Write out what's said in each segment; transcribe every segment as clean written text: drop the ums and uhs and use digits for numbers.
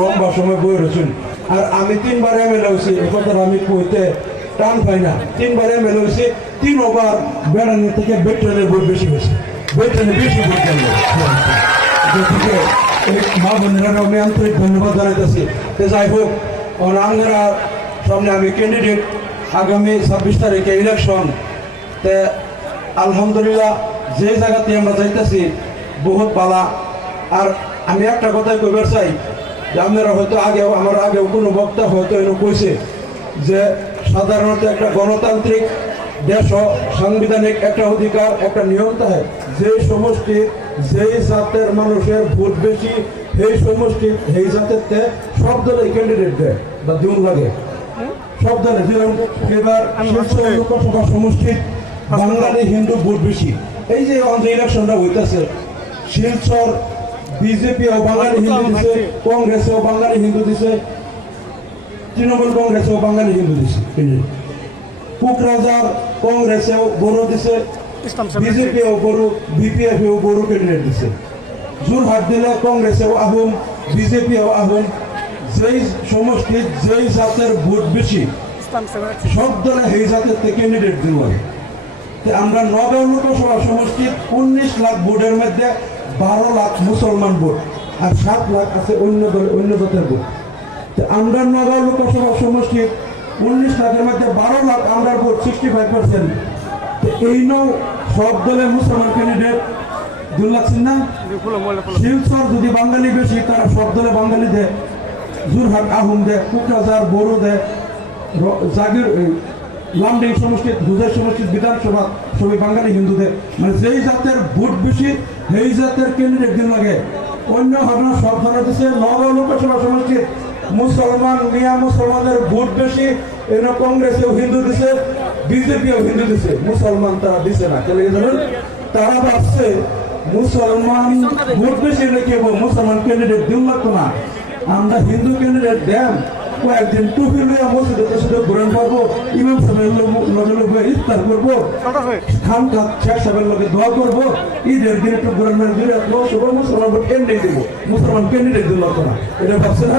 লম্বা সময় বই রয়েছেন। আর আমি 3 বার এমএলএ হয়েছি, এ কথা আমি কইতে টান পাই না। 3 বার এমএলএ হয়েছি, 3 ওভার বেড়ানি থেকে বেটনের ভোট বেশি হয়েছে, বেটনে বেশি ভোট গেল। মা বোনেরা আমি আন্তরিক ধন্যবাদ জানাইতেছি। যাই হোক, আপনারা সামনে আমি ক্যান্ডিডেট, আগামী 26 তারিখে ইলেকশন। তে আলহামদুলিল্লাহ যে জায়গাতে আমরা যাইতেছি বহুত পালা। আর আমি একটা কথাই কইবার চাই যে আপনারা হয়তো আমার আগেও কোনো বক্তা হয়তো এনে কইছে যে সাধারণত একটা গণতান্ত্রিক দেশ সাংবিধানিক একটা অধিকার, একটা নিয়ম থাকে, যে সমষ্টি যেই জাতের মানুষের ভোট বেশি সেই সমষ্টি সেই জাতের সব দলের ক্যান্ডিডেট দেয় বা দিন লাগে সব দলে। যেমন এবার লোকসভা সমষ্টির বাঙালি হিন্দু ভোট বেশি। এই যে ইলেকশনটা হইতেছে, শিলচর বিজেপিও বাঙালি হিন্দু দিছে, কংগ্রেসেও বাঙালি হিন্দু দিছে, তৃণমূল কংগ্রেসেও বাঙালি হিন্দু দিছে, কুকরাজার কংগ্রেসেও বড় দিছে, বিজেপিও বড়, বিপিএফেও বড় ক্যান্ডিডেট দিছে। জোরহাট দিলে কংগ্রেসেও আহুম, বিজেপিও আহুম। যেই সমষ্টির যেই জাতের ভোট বেশি সব দলে সেই জাতের ক্যান্ডিডেট দিল। আমরা নগাঁও লোকসভা সমষ্টির 19 লাখ ভোটের মধ্যে 12 লাখ মুসলমান ভোট আর 7 লাখ আছে অন্য দল, অন্য জাতের ভোট। আমরা নগাঁও লোকসভা সমষ্টির 19 লাখের মধ্যে 12 লাখ আমরা ভোট 65%। এই নাও সব দলের মুসলমান ক্যান্ডিডেট 2 লাখ না। শিলচর যদি বাঙালি বেশি, তারা সব দলে বাঙালি দেয়। জোরহাট আহুম দেয়, কুকরাঝার বড়ো দেয়, জাগির লামডিং সমষ্টির, হুজার সমষ্টির বিধানসভা সবাই বাঙালি হিন্দুদের। মানে যেই জাতের ভোট বেশি সেই জাতের ক্যান্ডিডেট দিন লাগে। অন্য ঘটনা সব ধরা দিচ্ছে। নগাঁও লোকসভা সমষ্টির মুসলমান মিয়া মুসলমানের ভোট বেশি, এর কংগ্রেসেও হিন্দু দিছে, বিজেপিও হিন্দু দিছে, মুসলমান তারা দিছে না। কেন জানেন? তারা ভাবছে মুসলমান ভোট বেশি রেখে মুসলমান ক্যান্ডিডেট দিন লাগতো না। আমরা হিন্দু ক্যান্ডিডেট দেন, কয়েকদিন টুপি লইয়া মসজিদে মসজিদে ঘুরেন পারবো, ইমাম সাহেবের লগে ইফতার করবো, খান শেখ সাহেবের লগে দোয়া করবো, ঈদের দিন একটু ঘুরেন মুসলমান ভোট এমনি দিব, মুসলমান ক্যান্ডিডেট দিন লাগতো না। এটা ভাবছে না,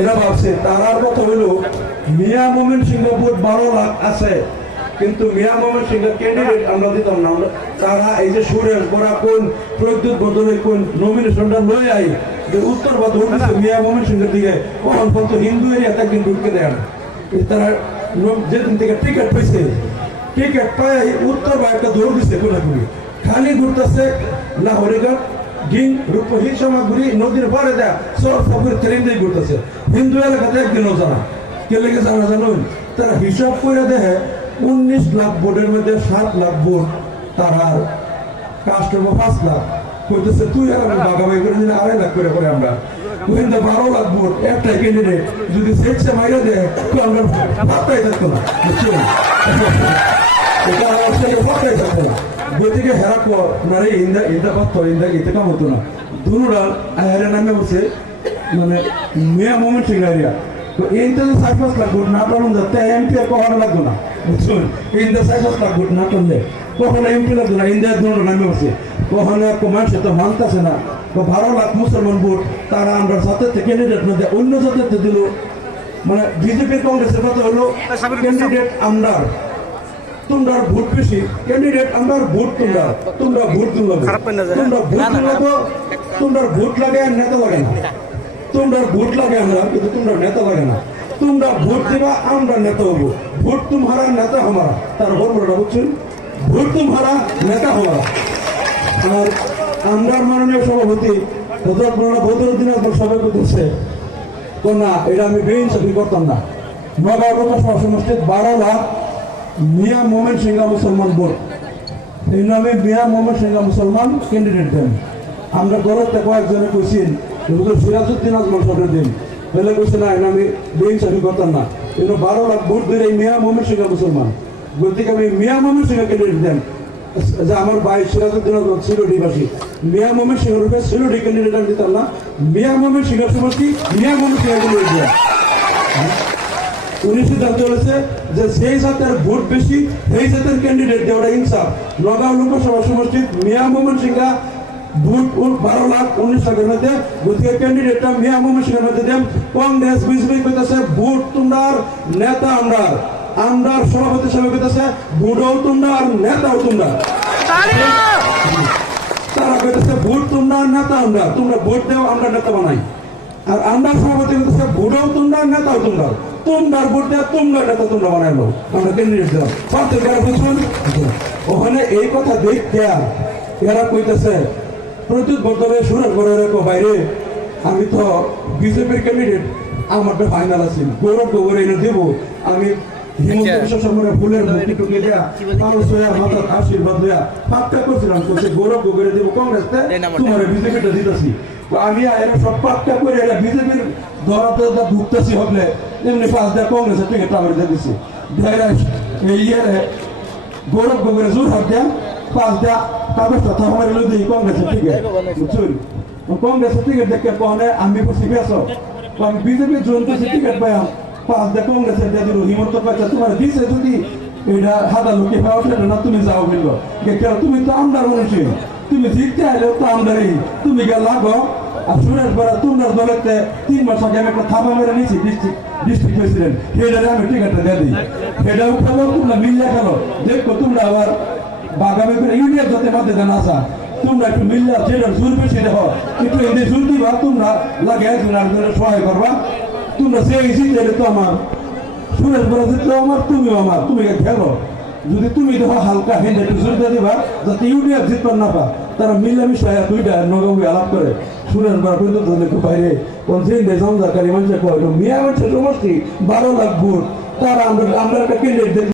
এরা ভাবছে। তারার কথা হইল মিয়া মোমিন সিংহ ভোট 12 লাখ আছে, কিন্তু মিয়া মোহাম্মদ সিংহের ক্যান্ডিডেট আমরা দিতাম না। তারা এই যে সুরেশ বরা কোন প্রদ্যুৎ বদলে কোন নমিনেশনটা লয়ে আই যে উত্তর বা দৌড় দিচ্ছে মিয়া মোহাম্মদ সিংহের দিকে, কখন পর্যন্ত হিন্দু এরিয়া একদিন ঢুকে দেয় না। তারা যেদিন থেকে টিকিট পেয়েছে, টিকিট পায় উত্তর বা একটা দৌড় দিচ্ছে কোনাগুলি, খালি ঘুরতেছে লাহরিঘাট ডিং রূপহী সামাগুড়ি নদীর পাড়ে দেয় সব সবগুলি ট্রেন দিয়ে ঘুরতেছে। হিন্দু এলাকাতে একদিনও জানা কে লেগে জানা জানুন। তারা হিসাব করে দেখে 19 লাখ ভোটের মধ্যে 7 লাখ ভোট তারা কাস্ট হবো 5 লাখ। কইতেছে তুই আর আমি ভাগাভাগি করে দিলে 2.5 লাখ করে করে আমরা 12 লাখ ভোট একটাই ক্যান্ডিডেট যদি সেক্সে মাইরা দেয় তো আমরা পাত্তাই থাকতো না, বুঝছেন? এটা পাত্তাই থাকতো না। বইটিকে হেরা কর নারে ইন্দা পাত্র ইন্দা ইতে কাম হতো না। দুনুরা আয়ারে নামে বসে মানে মেয়া মোমেন্ট সিং এরিয়া। তো এইটা যে 4-5 লাখ ভোট না পারুন যাতে এমপি আর কখনো লাগতো না, বুঝছেন? ইন্দা 4-5 লাখ ভোট না করলে কখনো এমপি লাগতো না। ইন্ডিয়া দুনুরা নামে বসে কখনো মানুষ তো মানতেছে না। 12 লাখ মুসলমান ভোট তারা আমরা জাতের ক্যান্ডিডেট মধ্যে অন্য জাতের দিল। মানে বিজেপি কংগ্রেসের কথা হলো ক্যান্ডিডেট আমরা তোমরা ভোট বেশি, ক্যান্ডিডেট আমরা ভোট তোমরা ভোট তোমরা ভোট লাগো, তোমরা ভোট লাগে আর নেতা লাগে না। তোমরা ভোট লাগে আমরা, কিন্তু তোমরা নেতা লাগে না। তোমরা ভোট দেবা, আমরা নেতা হবো। ভোট তোমারা নেতা हमारा, তার বড়টা বুঝছেন? ভোট তোমারা নেতা हमारा। আর আমরা মাননীয় সভাপতি হযরত মাওলানা বদরুদ্দিন আকবর সবাই বলছে না, এটা আমি বেইনসাফি করতাম না। নগাঁও লোকসভা সমষ্টির 12 লাখ মিয়া মোহাম্মদ সিংহা মুসলমান ভোট, এই নামে মিয়া মোহাম্মদ সিংহা মুসলমান ক্যান্ডিডেট দেন। আমরা গরতে কয়েকজনে কইছেন সিরাজউদ্দিন আজমল সরকার দিন বলে কইছে না, আমি বেইনসাফি করতাম না। কিন্তু 12 লাখ ভোট ধরে মিয়া মোহাম্মদ সিংহা মুসলমান বলতে আমি মিয়া মোহাম্মদ সিংহা ক্যান্ডিডেট দেন। যে আমার ভাই সিরাজউদ্দিন আজমল সিলেটিবাসী, মিয়া মোহাম্মদ সিংহ রূপে সিলেটি ক্যান্ডিডেট আমি দিতাম না। মিয়া মোহাম্মদ সিংহ সমষ্টি মিয়া মোহাম্মদ সিংহা ক্যান্ডিডেট দেন। উনি সিদ্ধান্ত চলেছে যে সেই জাতের ভোট বেশি সেই জাতের ক্যান্ডিডেট দেওয়াটা ইনসাফ। নগাঁও লোকসভা সমষ্টির মিয়া মোহাম্মদ সিংহা ভোট 12,19,000 মধ্যে গতিকে ক্যান্ডিডেটটা মিয়া ময়মনসিংহের মধ্যে দেন কংগ্রেস বিজেপি কইতাছে ভোট তোমরার নেতা আমরা সভাপতি সাহেব কইতাছে ভোটও তোমরা আর নেতাও তোমরা তারা কইতাছে ভোট তোমরা নেতা তোমরা ভোট দাও আমরা নেতা বানাই আর আমরা সভাপতি কইতাছে ভোটও তোমরা নেতাও তোমরা ভোট দেওয়া তোমরা নেতা তোমরা বানাইলো আমরা ক্যান্ডিডেট দিলাম পার্থক্য বুঝুন ওখানে এই কথা দেখে এরা কইতেছে প্রত্যেক বছরে সুরেশ বড় বাইরে আমি তো বিজেপির ক্যান্ডিডেট আমার তো ফাইনাল আছে গৌরব গগৈর এনে দেব আমি হিমন্ত বিশ্ব শর্মার ফুলের মুখে টুকে দেয়া মানুষ হয়ে মাথার আশীর্বাদ দেয়া পাক্কা করছিলাম তো গৌরব গগৈর দেব কংগ্রেস তোমার বিজেপিটা দিতেছি আমি এরা সব পাক্কা করে এরা বিজেপির ধরাতে ঢুকতেছি হলে এমনি পাঁচ দেয়া কংগ্রেসের টিকিট আমার দিয়ে দিচ্ছি এই ইয়ে গৌরব গগৈর জোর হাত দেয়া পাঁচ দেয়া কাগজটা থামার এলো দিই কংগ্রেসের টিকিট বুঝছুন কংগ্রেসের টিকিট দেখে কখনে আমি বসে বেশ আমি বিজেপির জন্য টিকিট পাইলাম পাঁচ দেয়া কংগ্রেসের দিয়ে দিল হিমন্ত পাইছে তোমার দিছে যদি এটা হাদা লোকে পাওয়া না তুমি যাও ফেলবো তুমি তো আমদার মনুষ্য তুমি জিততে আইলেও তো আমদারি তুমি গেল লাগো আর সুরেশ বড়া তোমরা দলেতে 3 মাস আগে আমি একটা থাবা মেরে নিয়েছি ডিস্ট্রিক্ট প্রেসিডেন্ট সেটারে আমি টিকিটটা দিয়ে দিই সেটা উঠালো তোমরা মিলিয়ে গেল দেখো তোমরা আবার বাগামে করে ইউনিয়ন যাতে মধ্যে দেন আসা তোমরা একটু মিললে যেটা জোর বেশি দেখো একটু এদের জোর দিবা তোমরা লাগে সহায় করবা তোমরা সে জিতলে তো আমার সুরেশ বড়া জিতলেও আমার তুমিও আমার তুমি খেলো যদি তুমি দেখো হালকা হেঁটে একটু জোর দিয়ে দিবা যাতে ইউনিয়ন জিতবার না পা তারা মিলামিশা দুইটা নগমে আলাপ করে সুরেশ বড়া পর্যন্ত দেখো বাইরে কোন সিন্ধে জমজাকারী মানুষের কয় মিয়া মানুষের সমষ্টি 12 লাখ ভোট তারা আমরা একটা ক্যান্ডিডেট দেখি